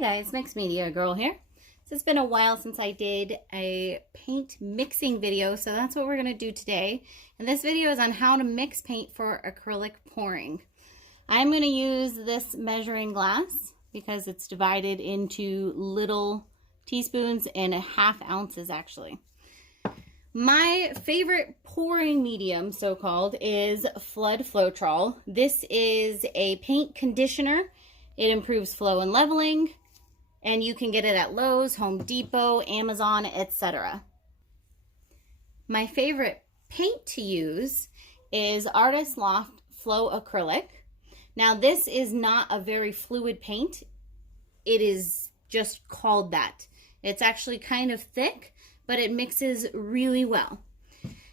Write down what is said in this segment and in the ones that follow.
guys, Mixed Media Girl here. So it's been a while since I did a paint mixing video, so that's what we're going to do today. And this video is on how to mix paint for acrylic pouring. I'm going to use this measuring glass because it's divided into little teaspoons and 1/2 ounces actually. My favorite pouring medium, so-called, is Floetrol. This is a paint conditioner. It improves flow and leveling, and you can get it at Lowe's, Home Depot, Amazon, etc. My favorite paint to use is Artist Loft Flow Acrylic. Now, this is not a very fluid paint. It is just called that. It's actually kind of thick, but it mixes really well.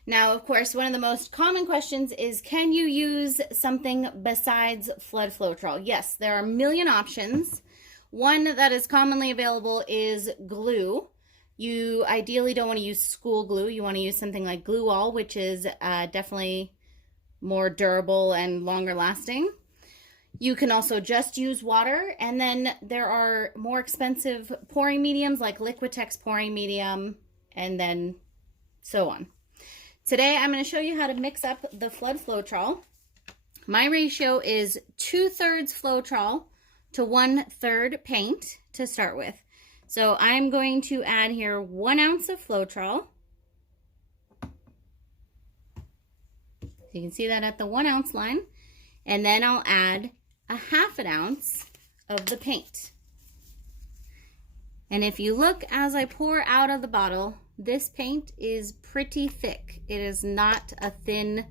Now, of course, one of the most common questions is, can you use something besides Floetrol? Yes, there are a million options. One that is commonly available is glue. You ideally don't want to use school glue. You want to use something like Glue All, which is definitely more durable and longer lasting. You can also just use water, and then there are more expensive pouring mediums like Liquitex pouring medium, and then so on. Today I'm going to show you how to mix up the Floetrol. My ratio is 2/3 Floetrol to 1/3 paint to start with. So I'm going to add here 1 ounce of Floetrol. So you can see that at the 1 ounce line. And then I'll add 1/2 ounce of the paint. And if you look as I pour out of the bottle, this paint is pretty thick. It is not a thin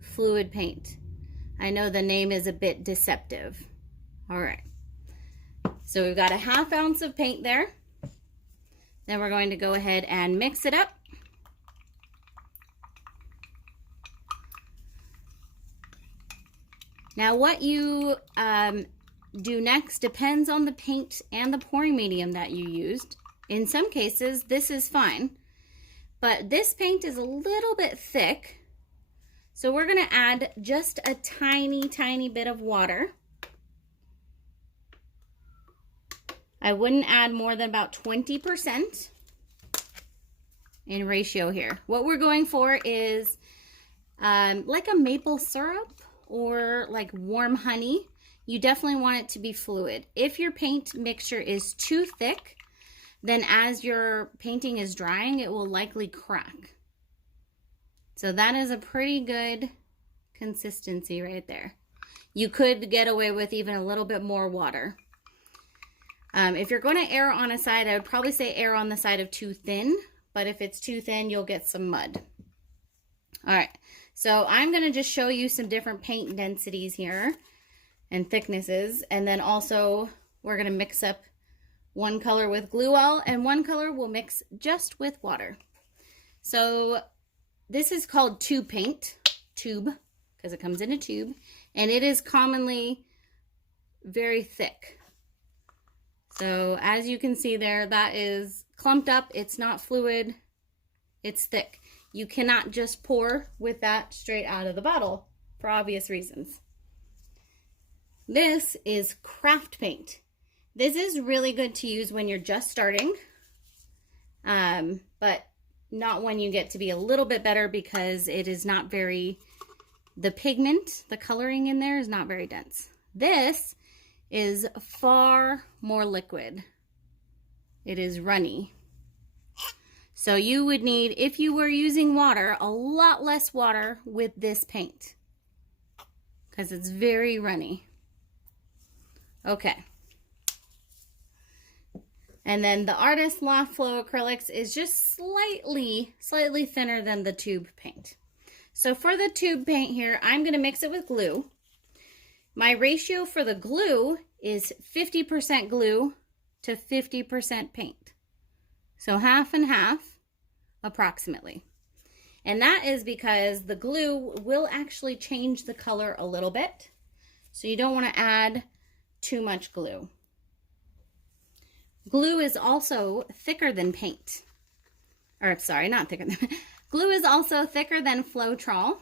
fluid paint. I know the name is a bit deceptive. All right. So we've got 1/2 ounce of paint there. Then we're going to go ahead and mix it up. Now what you do next depends on the paint and the pouring medium that you used. In some cases, this is fine, but this paint is a little bit thick. So we're gonna add just a tiny bit of water. I wouldn't add more than about 20% in ratio here. What we're going for is like a maple syrup or like warm honey. You definitely want it to be fluid. If your paint mixture is too thick, then as your painting is drying, it will likely crack. So that is a pretty good consistency right there. You could get away with even a little bit more water. If you're going to err on a side, I would probably say err on the side of too thin, but if it's too thin, you'll get some mud. All right, so I'm going to just show you some different paint densities here and thicknesses, and then also we're going to mix up one color with Glue All and one color we'll mix just with water. So this is called tube paint, tube, because it comes in a tube, and it is commonly very thick. So as you can see there, that is clumped up. It's not fluid, it's thick. You cannot just pour with that straight out of the bottle for obvious reasons. This is craft paint. This is really good to use when you're just starting, but not when you get to be a little bit better, because it is not very, the pigment, the coloring in there is not very dense. This is far more liquid. It is runny. So you would need, if you were using water, a lot less water with this paint because it's very runny. Okay. And then the Artist Loft Flow Acrylics is just slightly thinner than the tube paint. So for the tube paint here, I'm going to mix it with glue. My ratio for the glue is 50% glue to 50% paint. So 1/2 and 1/2 approximately. And that is because the glue will actually change the color a little bit. So you don't want to add too much glue. Glue is also thicker than paint. Or sorry, not thicker than glue is also thicker than Floetrol.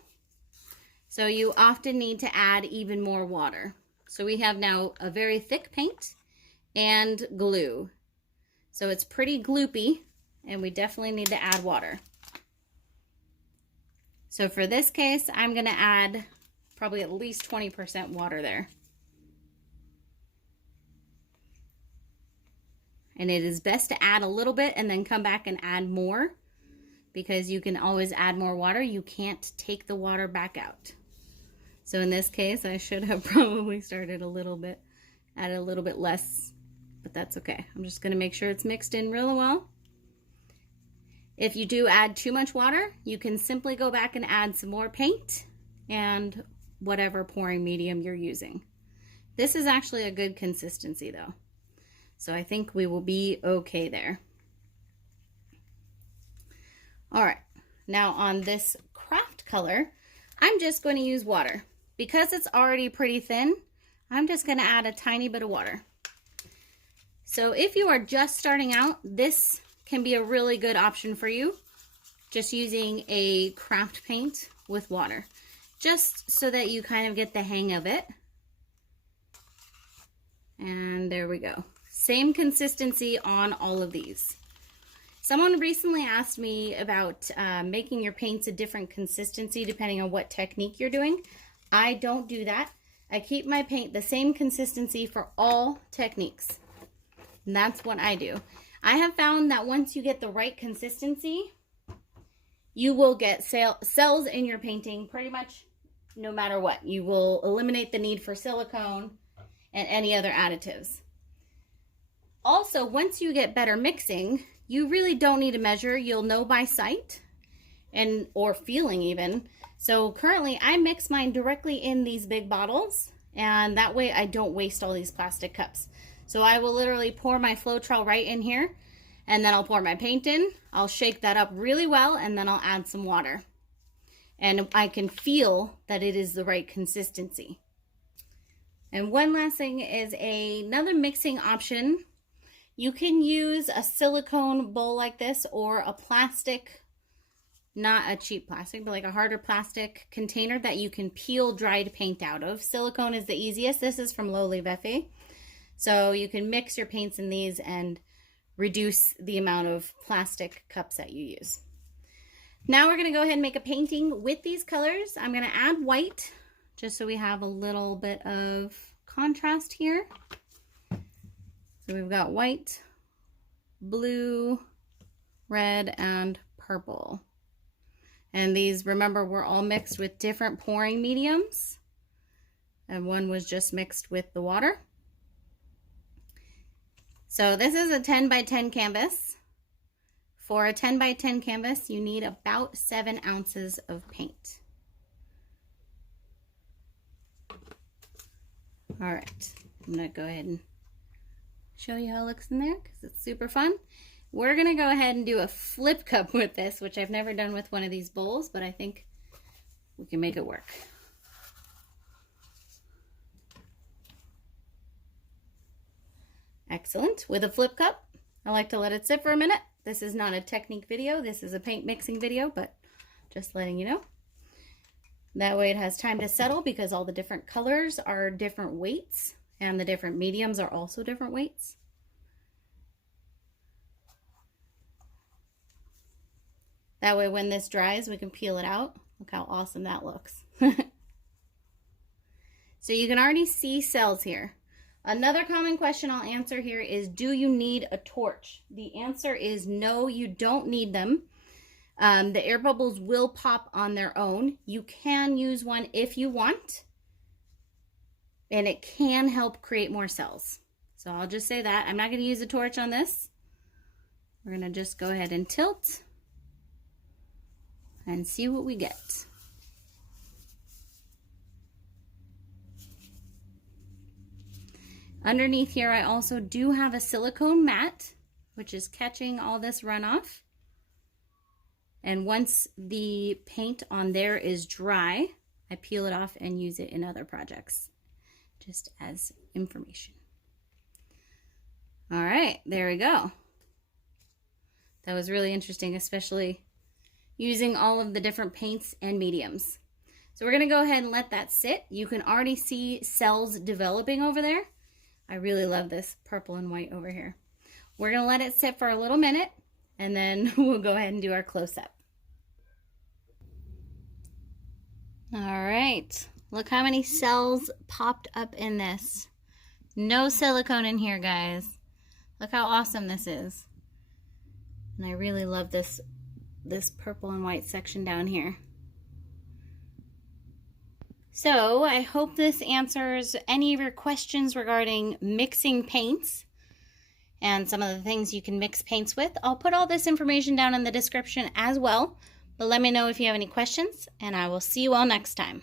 So you often need to add even more water. So we have now a very thick paint and glue. So it's pretty gloopy, and we definitely need to add water. So for this case, I'm going to add probably at least 20% water there. And it is best to add a little bit and then come back and add more, because you can always add more water. You can't take the water back out. So in this case, I should have probably started a little bit, added a little bit less, but that's okay. I'm just going to make sure it's mixed in really well. If you do add too much water, you can simply go back and add some more paint and whatever pouring medium you're using. This is actually a good consistency though. So I think we will be okay there. All right, now on this craft color, I'm just going to use water. Because it's already pretty thin, I'm just going to add a tiny bit of water. So if you are just starting out, this can be a really good option for you, just using a craft paint with water, just so that you kind of get the hang of it. And there we go. Same consistency on all of these. Someone recently asked me about making your paints a different consistency depending on what technique you're doing. I don't do that. I keep my paint the same consistency for all techniques. And that's what I do. I have found that once you get the right consistency, you will get cells in your painting pretty much no matter what. You will eliminate the need for silicone and any other additives. Also, once you get better mixing, you really don't need to measure. You'll know by sight and or feeling even. So currently I mix mine directly in these big bottles, and that way I don't waste all these plastic cups. So I will literally pour my Floetrol right in here, and then I'll pour my paint in. I'll shake that up really well, and then I'll add some water. And I can feel that it is the right consistency. And one last thing is another mixing option. You can use a silicone bowl like this, or a plastic, not a cheap plastic, but like a harder plastic container that you can peel dried paint out of. Silicone is the easiest. This is from Lowly Veffy. So you can mix your paints in these and reduce the amount of plastic cups that you use. Now we're going to go ahead and make a painting with these colors. I'm going to add white just so we have a little bit of contrast here. So we've got white, blue, red, and purple. And these, remember, were all mixed with different pouring mediums. And one was just mixed with the water. So this is a 10 by 10 canvas. For a 10 by 10 canvas, you need about 7 ounces of paint. All right, I'm gonna go ahead and show you how it looks in there because it's super fun. We're gonna go ahead and do a flip cup with this, which I've never done with one of these bowls, but I think we can make it work. Excellent. With a flip cup, I like to let it sit for a minute. This is not a technique video. This is a paint mixing video, but just letting you know. That way it has time to settle because all the different colors are different weights and the different mediums are also different weights. That way when this dries, we can peel it out. Look how awesome that looks. So you can already see cells here. Another common question I'll answer here is, do you need a torch? The answer is no, you don't need them. The air bubbles will pop on their own. You can use one if you want, and it can help create more cells. So I'll just say that. I'm not going to use a torch on this. We're going to just go ahead and tilt and see what we get. Underneath here, I also do have a silicone mat, which is catching all this runoff. And once the paint on there is dry, I peel it off and use it in other projects, just as information. All right, there we go. That was really interesting, especially using all of the different paints and mediums. So we're gonna go ahead and let that sit. You can already see cells developing over there. I really love this purple and white over here. We're gonna let it sit for a little minute and then we'll go ahead and do our close-up. All right, look how many cells popped up in this. No silicone in here, guys. Look how awesome this is. And I really love this purple and white section down here. So I hope this answers any of your questions regarding mixing paints and some of the things you can mix paints with. I'll put all this information down in the description as well, but let me know if you have any questions, and I will see you all next time.